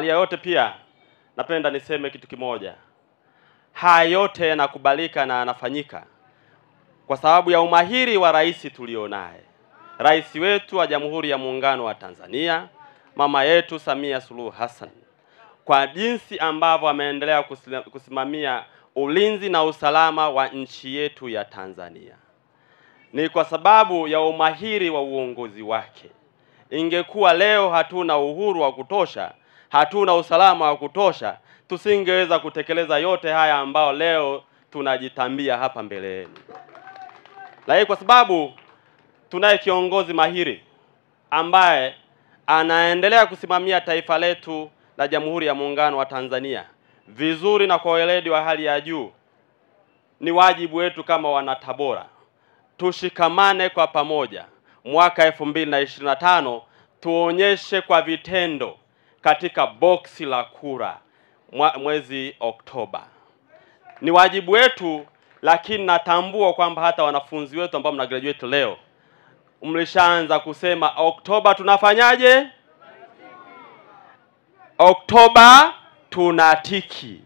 awali ya yote pia napenda niseme kitu kimoja. Haya yote yanakubalika na yanafanyika kwa sababu ya umahiri wa rais tulionaye. Rais wetu wa Jamhuri ya Muungano wa Tanzania, mama yetu Samia Suluhu Hassan, kwa jinsi ambavyo ameendelea kusimamia ulinzi na usalama wa nchi yetu ya Tanzania. Ni kwa sababu ya umahiri wa uongozi wake. Ingekuwa leo hatuna uhuru wa kutosha, hatuna usalama wa kutosha, tusingeweza kutekeleza yote haya ambao leo tunajitambia hapa mbeleni. Lakini kwa sababu tunaye kiongozi mahiri ambaye anaendelea kusimamia taifa letu la Jamhuri ya Muungano wa Tanzania vizuri na kwa weledi wa hali ya juu, ni wajibu wetu kama wanaTabora tushikamane kwa pamoja. Mwaka 2025 tuonyeshe kwa vitendo katika boksi la kura mwezi Oktoba. Ni wajibu wetu, lakini natambua kwamba hata wanafunzi wetu ambao mna graduate leo mlishaanza kusema Oktoba tunafanyaje? Oktoba tunatiki.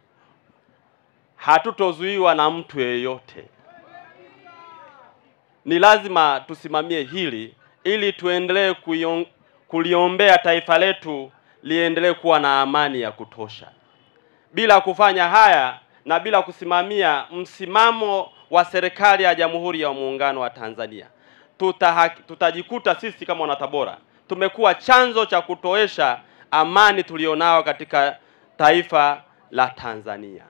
Hatutozuiwa na mtu yeyote. Ni lazima tusimamie hili ili tuendelee kuliombea taifa letu liendelee kuwa na amani ya kutosha. Bila kufanya haya na bila kusimamia msimamo wa serikali ya Jamhuri ya Muungano wa Tanzania, tutajikuta sisi kama wanaTabora tumekuwa chanzo cha kutoesha amani tulionao katika taifa la Tanzania.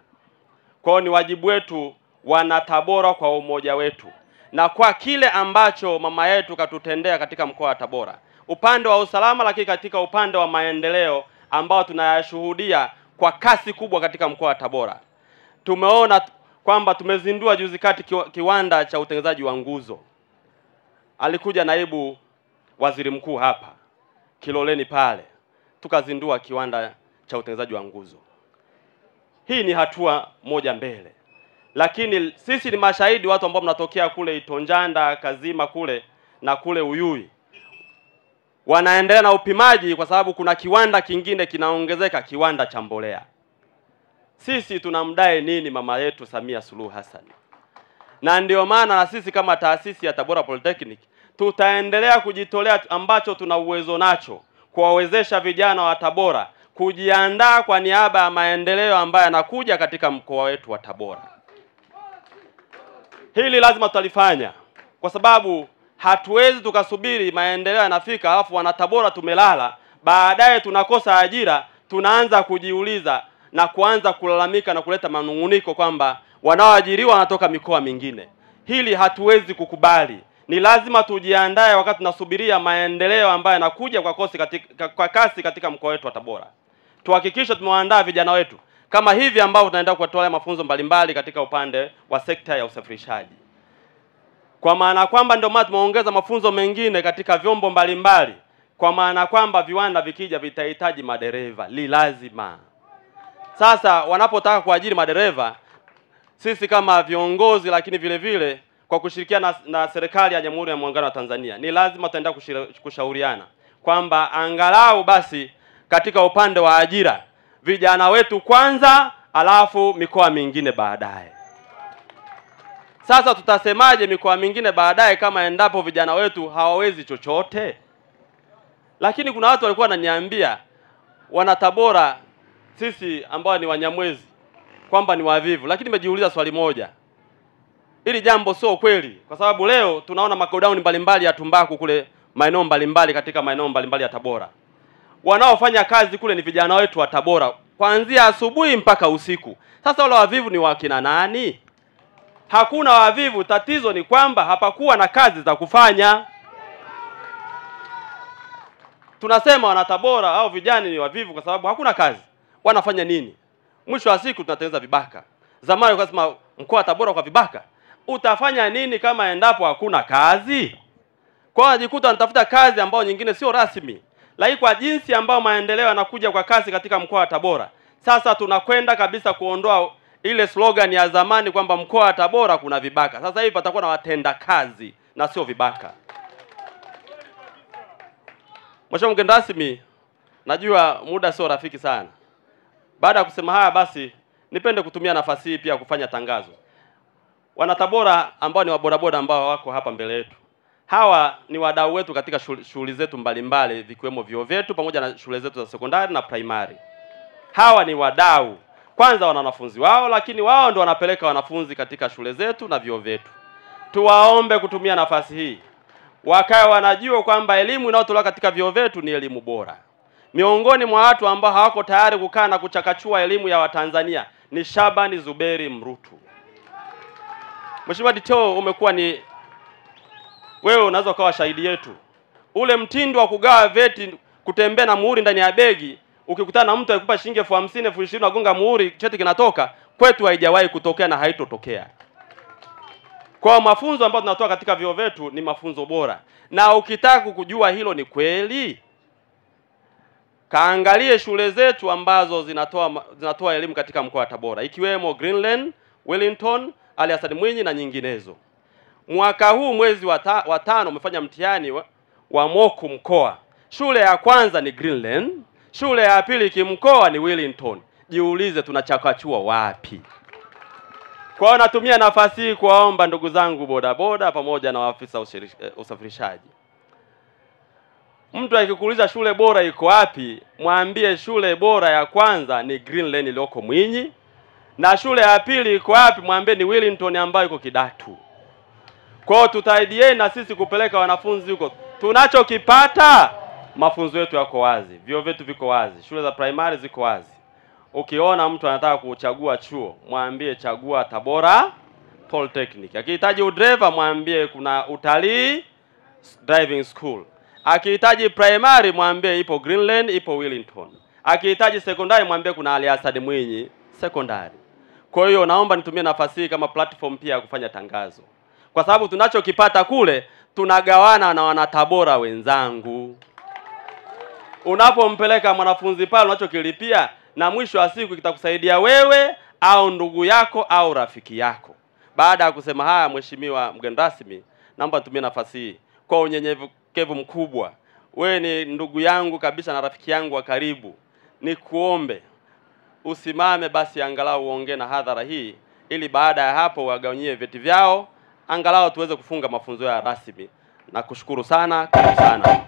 Kwa hiyo ni wajibu wetu wanaTabora kwa umoja wetu na kwa kile ambacho mama yetu katutendea katika mkoa wa Tabora, upande wa usalama, lakini katika upande wa maendeleo ambao tunayashuhudia kwa kasi kubwa katika mkoa wa Tabora. Tumeona kwamba tumezindua juzi kati kiwanda cha utengenezaji wa nguzo. Alikuja naibu waziri mkuu hapa Kiloleni pale, tukazindua kiwanda cha utengenezaji wa nguzo. Hii ni hatua moja mbele. Lakini sisi ni mashahidi, watu ambao mnatokea kule Itonjanda, Kazima kule na kule Uyui wanaendelea na upimaji kwa sababu kuna kiwanda kingine kinaongezeka, kiwanda cha mbolea. Sisi tunamdai nini mama yetu Samia Suluhu Hassan? Na ndio maana na sisi kama taasisi ya Tabora Polytechnic tutaendelea kujitolea ambacho tuna uwezo nacho kuwawezesha vijana wa Tabora kujiandaa kwa niaba ya maendeleo ambayo yanakuja katika mkoa wetu wa Tabora. Hili lazima tutalifanya kwa sababu hatuwezi tukasubiri maendeleo yanafika alafu wanaTabora tumelala, baadaye tunakosa ajira, tunaanza kujiuliza na kuanza kulalamika na kuleta manunguniko kwamba wanaoajiriwa wanatoka mikoa mingine. Hili hatuwezi kukubali. Ni lazima tujiandae wakati tunasubiria maendeleo ambayo yanakuja kwa kasi katika mkoa wetu wa Tabora. Tuhakikishe tumewaandaa vijana wetu kama hivi ambao tunaenda kuwatolea mafunzo mbalimbali katika upande wa sekta ya usafirishaji. Kwa maana kwamba ndio maana tumeongeza mafunzo mengine katika vyombo mbalimbali, kwa maana kwamba viwanda vikija vitahitaji madereva, lazima. Sasa wanapotaka kuajiri madereva, sisi kama viongozi lakini vile vile kwa kushirikiana na serikali ya Jamhuri ya Muungano wa Tanzania, ni lazima tutaenda kushauriana kwamba angalau basi katika upande wa ajira vijana wetu kwanza, alafu mikoa mingine baadaye. Sasa tutasemaje mikoa mingine baadaye kama endapo vijana wetu hawawezi chochote? Lakini kuna watu walikuwa wananiambia wanaTabora sisi ambao ni Wanyamwezi kwamba ni wavivu, lakini nimejiuliza swali moja. Hili jambo sio kweli, kwa sababu leo tunaona magodown mbalimbali ya tumbaku kule maeneo mbalimbali katika maeneo mbalimbali ya Tabora. Wanaofanya kazi kule ni vijana wetu wa Tabora kuanzia asubuhi mpaka usiku. Sasa wale wavivu ni wakina nani? Hakuna wavivu, tatizo ni kwamba hapakuwa na kazi za kufanya. Tunasema wanaTabora au vijana ni wavivu kwa sababu hakuna kazi. Wanafanya nini? Mwisho wa siku tunatengeneza vibaka. Zamani wakasema mkoa wa Tabora kwa vibaka. Utafanya nini kama endapo hakuna kazi? Kwa unajikuta unatafuta kazi ambayo nyingine sio rasmi. Lakini kwa jinsi ambayo maendeleo yanakuja kwa kasi katika mkoa wa Tabora, sasa tunakwenda kabisa kuondoa ile slogan ya zamani kwamba mkoa wa Tabora kuna vibaka. Sasa hivi patakuwa na watenda kazi na sio vibaka. Mheshimiwa mgeni rasmi, Najua muda sio rafiki sana. Baada ya kusema haya basi, nipende kutumia nafasi hii pia kufanya tangazo. Wanatabora ambao ni wabodaboda ambao wako hapa mbele yetu, hawa ni wadau wetu katika shughuli zetu mbalimbali, vikiwemo vyuo vyetu pamoja na shule zetu za sekondari na primary. Hawa ni wadau. Kwanza wana wanafunzi wao, lakini wao ndio wanapeleka wanafunzi katika shule zetu na vyuo vyetu. Tuwaombe kutumia nafasi hii, wakae wanajua kwamba elimu inayotolewa katika vyuo vyetu ni elimu bora. Miongoni mwa watu ambao hawako tayari kukaa na kuchakachua elimu ya Watanzania ni Shabani Zuberi Mrutu. Mheshimiwa Dito, umekuwa ni wewe unaweza ukawa shahidi yetu. Ule mtindo wa kugawa vyeti, kutembea na muhuri ndani ya begi, ukikutana na mtu akikupa shilingi 50,000, 20,000 unagonga muhuri, cheti kinatoka, kwetu haijawahi kutokea na haitotokea. Kwa mafunzo ambayo tunatoa katika vyuo vyetu ni mafunzo bora. Na ukitaka kujua hilo ni kweli, kaangalie shule zetu ambazo zinatoa elimu katika mkoa wa Tabora, ikiwemo Greenland, Wellington, Ali Hassan Mwinyi na nyinginezo. Mwaka huu mwezi wa 5 umefanya mtihani wa moku mkoa. Shule ya kwanza ni Greenland, shule ya pili kimkoa ni Wellington. Jiulize tunachakachua wapi? Kwa hiyo natumia nafasi hii kuwaomba ndugu zangu bodaboda pamoja na waafisa usafirishaji. Mtu akikuuliza shule bora iko wapi, mwambie shule bora ya kwanza ni Greenland iliyoko Mwinyi, na shule ya pili iko wapi, mwambie ni Wellington ambayo iko Kidatu. Kwa hiyo tutaidieni na sisi kupeleka wanafunzi huko. Tunachokipata, mafunzo yetu yako wazi, vyuo vyetu viko wazi, shule za primary ziko wazi. Ukiona mtu anataka kuchagua chuo, mwambie chagua Tabora Polytechnic. Akihitaji udriver, mwambie kuna utalii driving school. Akihitaji primary, mwambie ipo Greenland, ipo Wellington. Akihitaji secondary, mwambie kuna Ali Hassan Mwinyi secondary. Kwa hiyo naomba nitumie nafasi hii kama platform pia ya kufanya tangazo, kwa sababu tunachokipata kule tunagawana na wanatabora wenzangu. Unapompeleka mwanafunzi pale, unachokilipia na mwisho wa siku kitakusaidia wewe au ndugu yako au rafiki yako. Baada ya kusema haya, Mheshimiwa mgeni rasmi, naomba nitumie nafasi hii kwa unyenyekevu mkubwa. Wewe ni ndugu yangu kabisa na rafiki yangu wa karibu. Nikuombe usimame basi angalau uongee na hadhara hii, ili baada ya hapo wagawanyie vyeti vyao, angalau tuweze kufunga mafunzo ya rasmi. Nakushukuru sana, karibu sana.